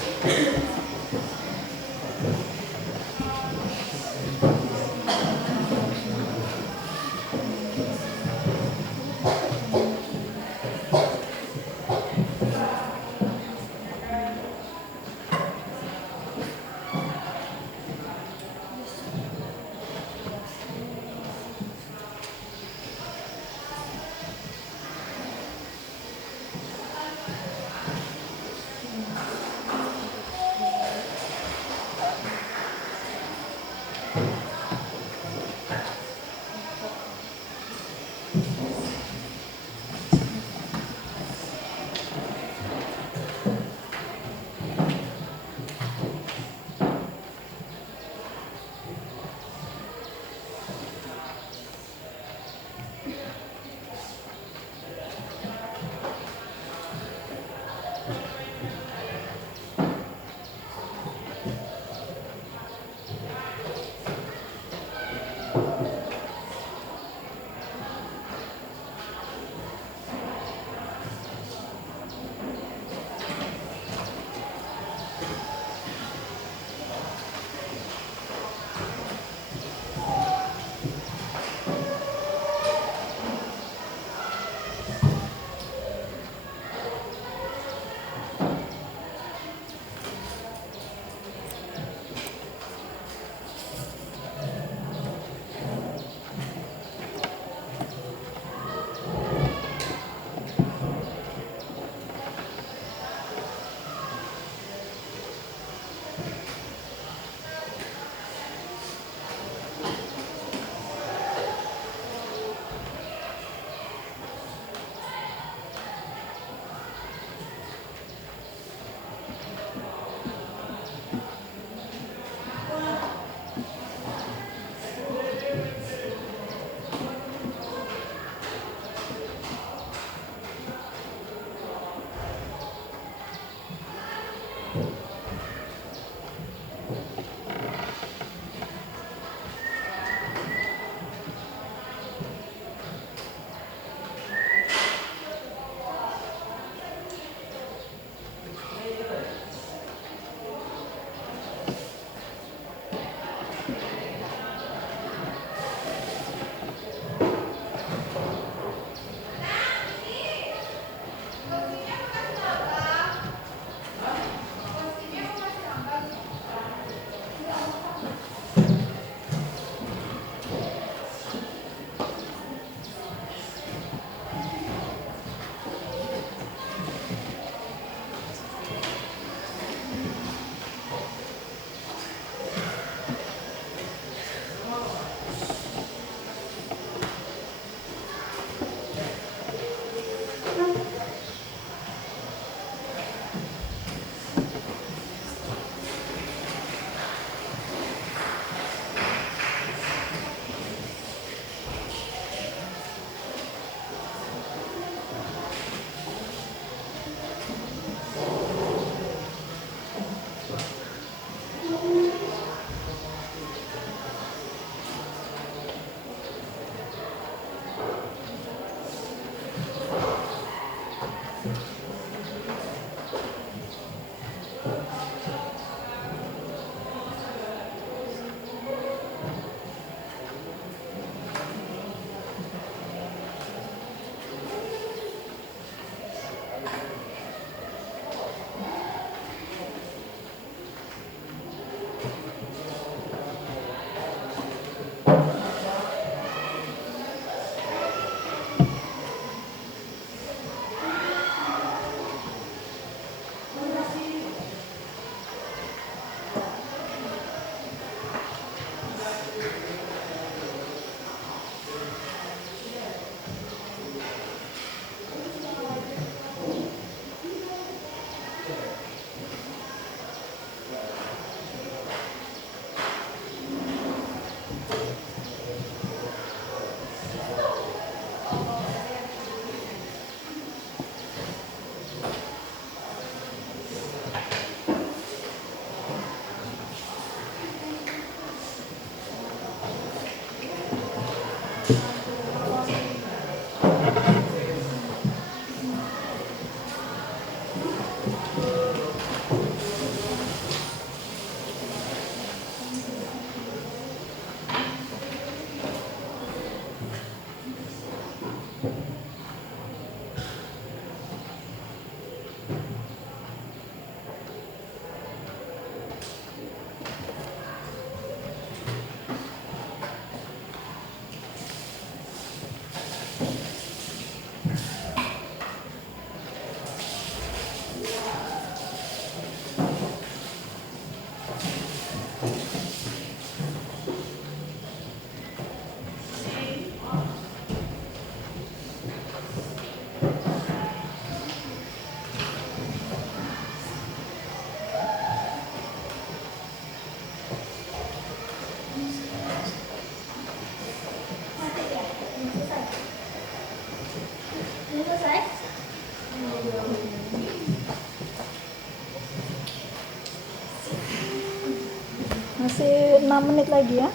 menit lagi ya.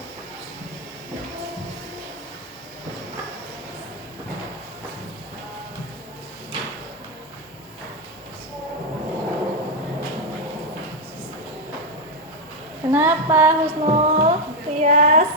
Kenapa Husnul? Tias?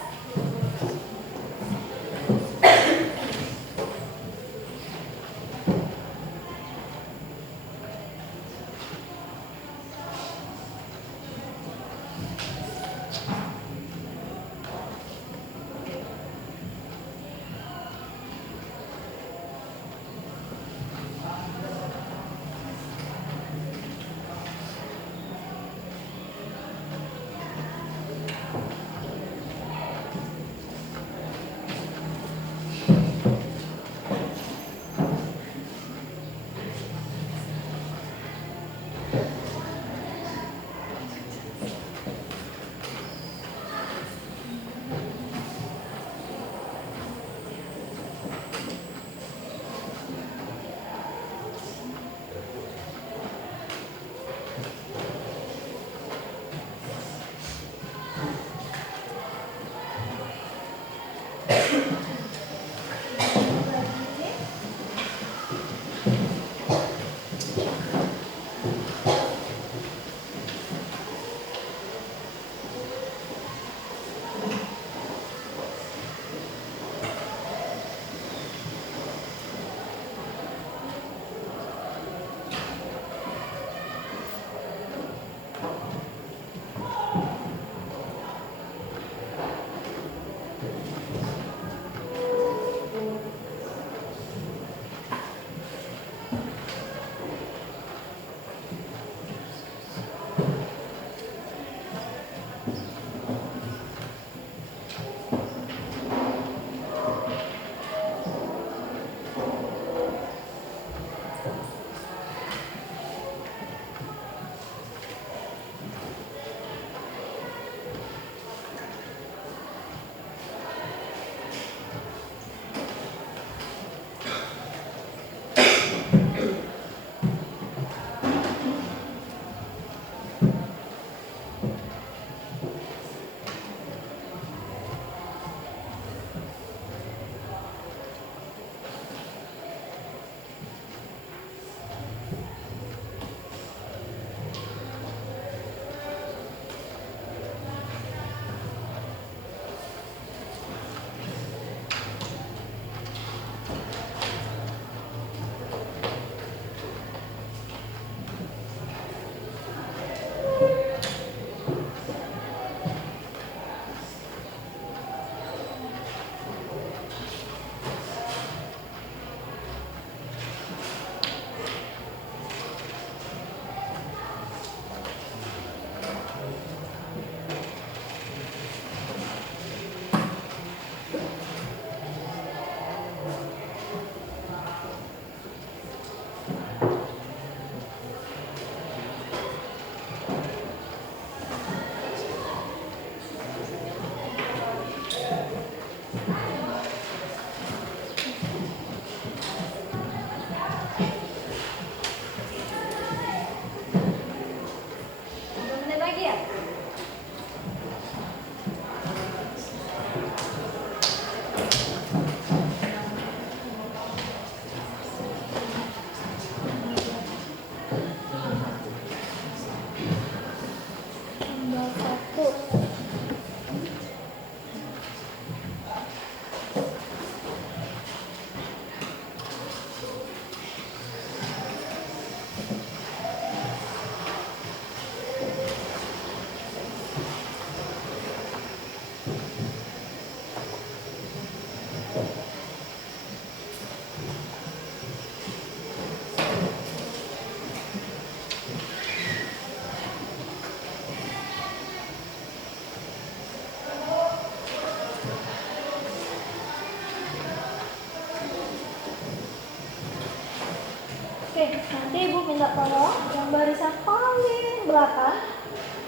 Oke, nanti Ibu minta tolong yang barisan paling belakang,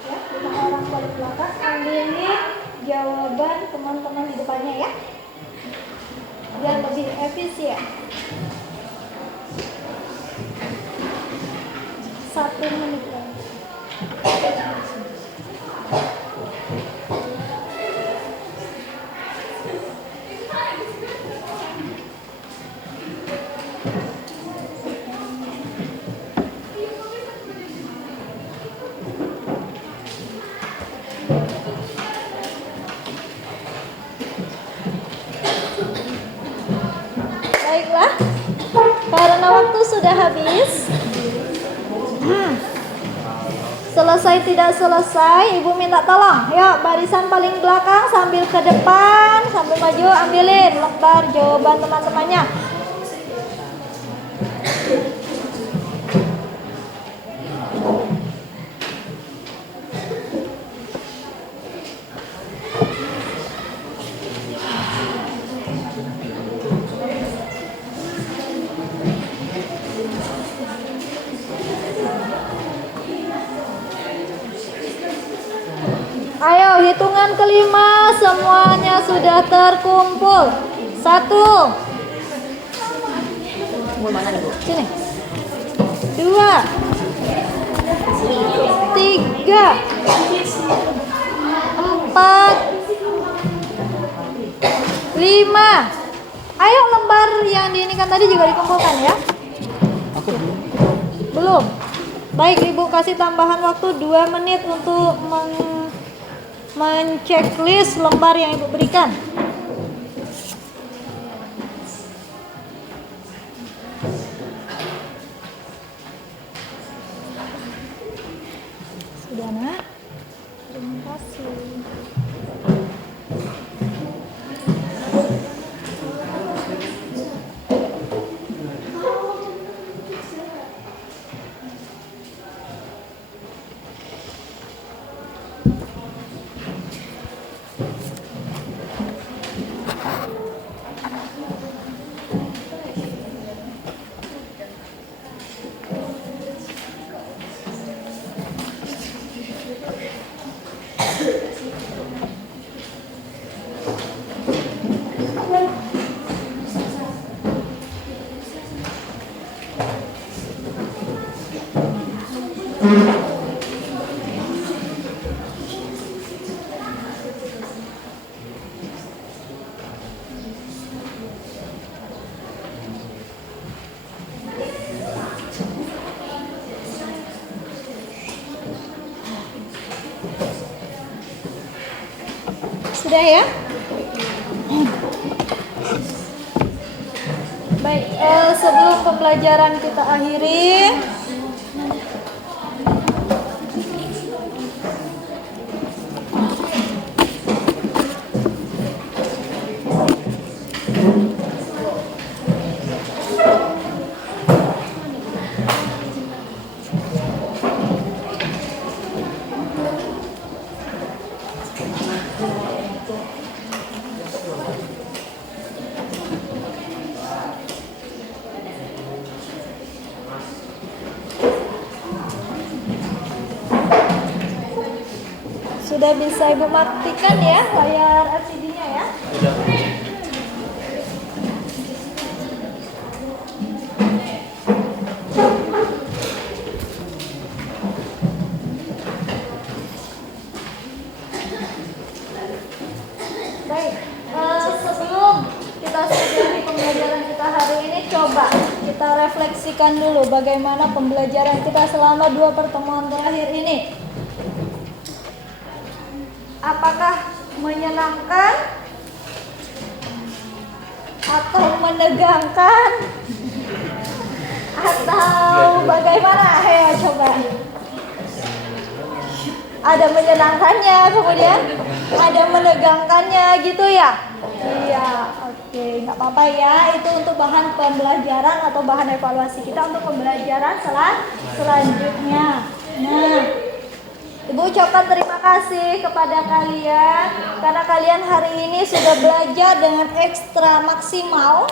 ya, 5 orang paling belakang, ambilin jawaban teman-teman di depannya ya, biar lebih efisien. 1 menit lagi. ya, karena waktu sudah habis. Selesai tidak selesai, ibu minta tolong. Yuk, barisan paling belakang sambil ke depan, sambil maju ambilin lembar jawaban teman-temannya. Ayo, hitungan kelima, semuanya sudah terkumpul. 1, sini. 2, 3, 4, 5. Ayo, lembar yang diinikan tadi juga dikumpulkan ya. Belum. Baik, ibu kasih tambahan waktu 2 menit untuk menceklis lembar yang ibu berikan. Sudah, nak? Terima kasih. Sudah ya? Baik, sebelum pembelajaran kita akhiri, sudah bisa ibu matikan ya layar LCD-nya ya. Baik, sebelum kita sudahi pembelajaran kita hari ini, coba kita refleksikan dulu bagaimana pembelajaran kita selama 2 pertemuan terakhir ini. Apakah menyenangkan atau menegangkan atau bagaimana? Ayo coba. Ada menyenangkannya, kemudian ada menegangkannya gitu ya. Iya, oke, nggak apa-apa ya. Itu untuk bahan pembelajaran atau bahan evaluasi kita untuk pembelajaran selanjutnya. Nah, Ibu ucapkan terima kasih kepada kalian karena kalian hari ini sudah belajar dengan ekstra maksimal.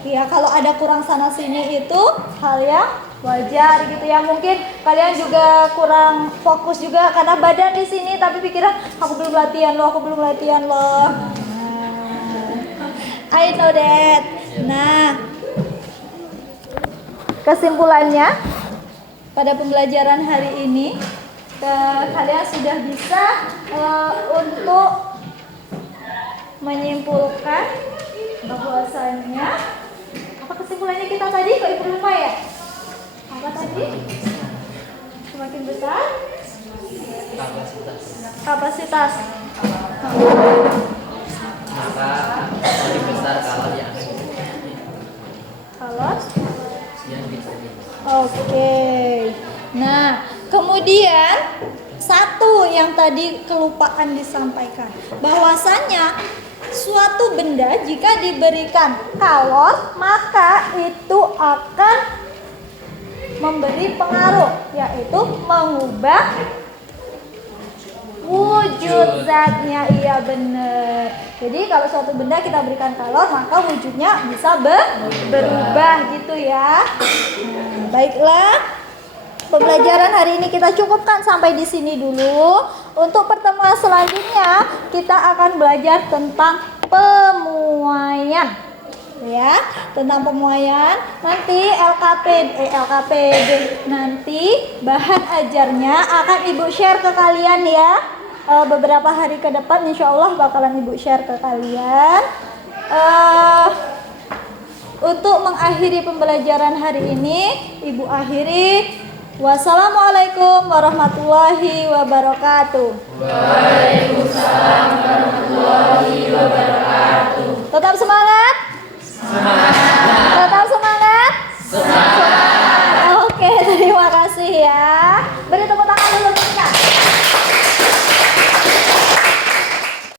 Ya, kalau ada kurang sana sini itu hal yang wajar gitu ya. Mungkin kalian juga kurang fokus juga karena badan di sini tapi pikiran aku belum latihan loh. I know that. Nah, kesimpulannya pada pembelajaran hari ini kalian sudah bisa untuk menyimpulkan bahwasanya apa kesimpulannya kita tadi? Kok ibu lupa ya? Apa tadi? Semakin besar kapasitas. Maka lebih besar kalau yang Oke. Nah, kemudian satu yang tadi kelupaan disampaikan, bahwasanya suatu benda jika diberikan kalor maka itu akan memberi pengaruh, yaitu mengubah wujud zatnya. Iya benar. Jadi kalau suatu benda kita berikan kalor maka wujudnya bisa berubah gitu ya. Nah, baiklah. Pembelajaran hari ini kita cukupkan sampai di sini dulu. Untuk pertemuan selanjutnya kita akan belajar tentang pemuaian. Ya, tentang pemuaian. Nanti LKPD nanti bahan ajarnya akan Ibu share ke kalian ya. Beberapa hari ke depan insya Allah bakalan Ibu share ke kalian. Untuk mengakhiri pembelajaran hari ini, Ibu akhiri. Wassalamualaikum warahmatullahi wabarakatuh. Waalaikumsalam warahmatullahi wabarakatuh. Tetap semangat.